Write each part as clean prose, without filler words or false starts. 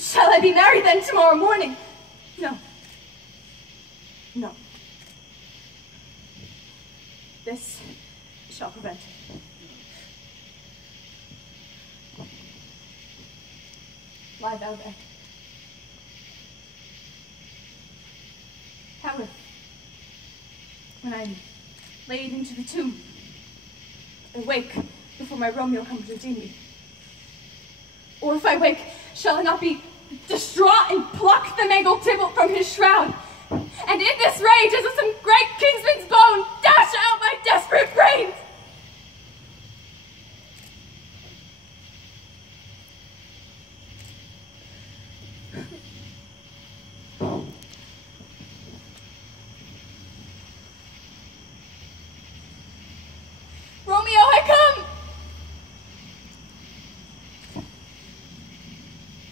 Shall I be married then tomorrow morning? No. No. This shall prevent it. Lie thou there. How if, when I'm laid into the tomb, I wake before my Romeo comes to redeem me? Or if I wake, shall I not be distraught and pluck the mangled Tybalt from his shroud, and in this rage, as of some great kinsman's bone, dash out my desperate brains? Romeo, I come!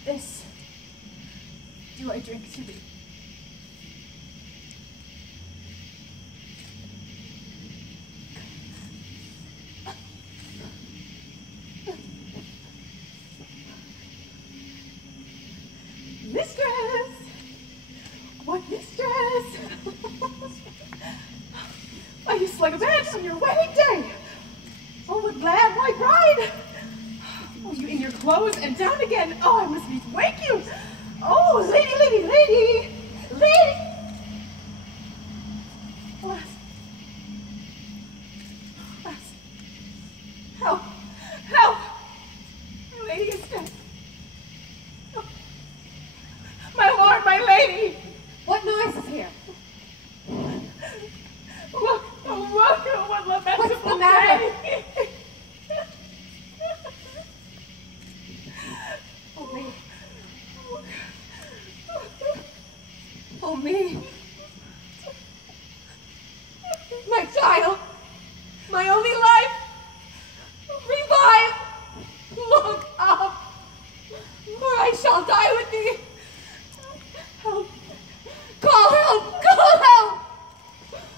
This do I drink to thee. Mistress! What mistress? Why, you slung a badge on your wedding day! Oh, what glad white bride! Oh, you in your clothes and down again! Oh, I must needs wake you! Oh, lady, lady, lady! Lady! Alas! Alas! Help! Help! My lady is dead! Oh. My lord, my lady! What noise is here? Look, oh, look, what lamentable What's the matter? day. Oh, me. Oh, me. My child. My only life. Revive. Look up. Or I shall die with thee. Help. Call help. Call help.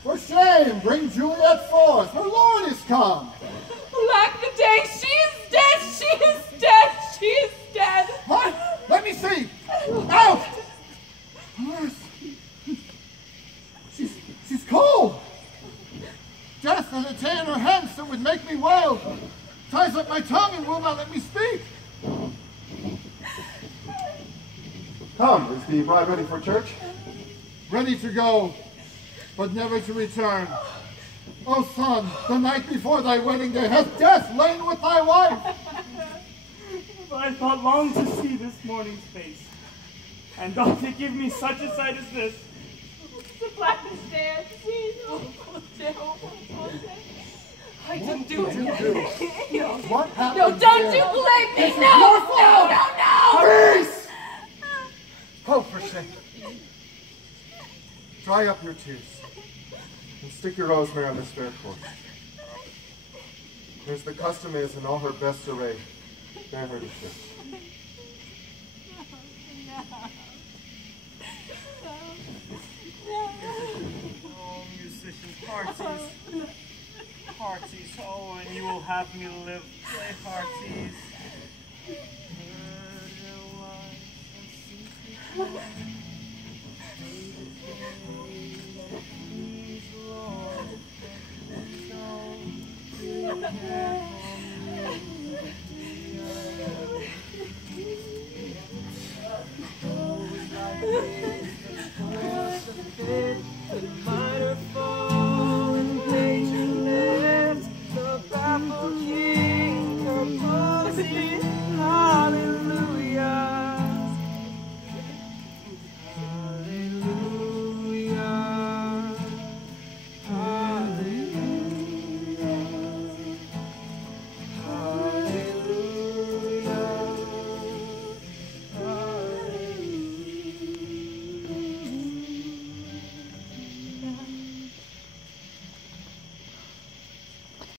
For shame, bring Juliet forth. Her lord is come. Lack the day. She is dead. She is dead. She is dead. What? Let me see. Out! Alas. She's cold. Death and a tay in her hands that would make me wild. Ties up my tongue and will not let me speak. Come, is the bride ready for church? Ready to go, but never to return. O son, the night before thy wedding day hath death lain with thy wife. I thought long to see this morning's face, and doth it give me such a sight as this? The blackness there. I didn't do it. No. What happened? No, don't here? you blame me. This is No, your no, fault. no, no. Peace! Oh, for shame. Dry up your tears and stick your rosemary on this fair corpse. As the custom is in all her best array, bear her to church. Oh, musicians, hearties, hearties, oh, and you will have me live, play hearties.